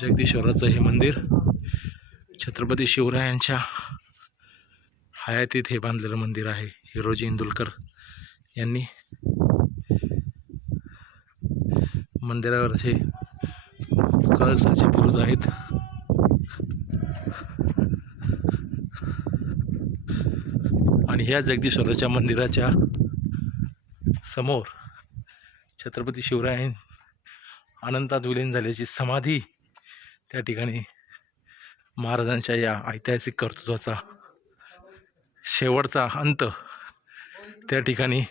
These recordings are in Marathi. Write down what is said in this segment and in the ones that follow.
जगदीश्वराचं हे मंदिर छत्रपती शिवरायांच्या हयातीत हे बांधलेलं मंदिर आहे. हिरोजी इंदुलकर यांनी मंदिरावर असे कळसाचे बुरुज आहेत. आणि ह्या जगदीश्वराच्या मंदिराच्या समोर छत्रपती शिवराय अनंतात विलीन झाल्याची समाधी त्या ठिकाणी महाराजांच्या या ऐतिहासिक कर्तृत्वाचा शेवटचा अंत त्या ठिकाणी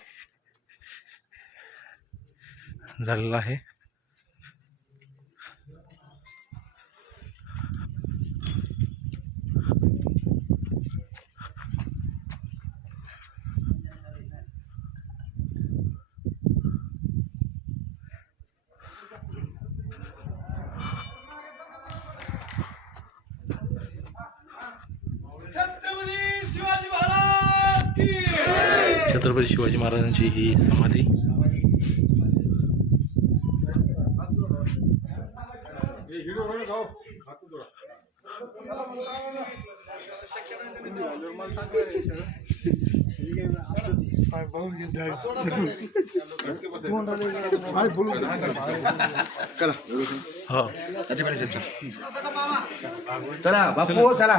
झालेला आहे. छत्रपती शिवाजी महाराजांची ही समाधी चला बापू चला.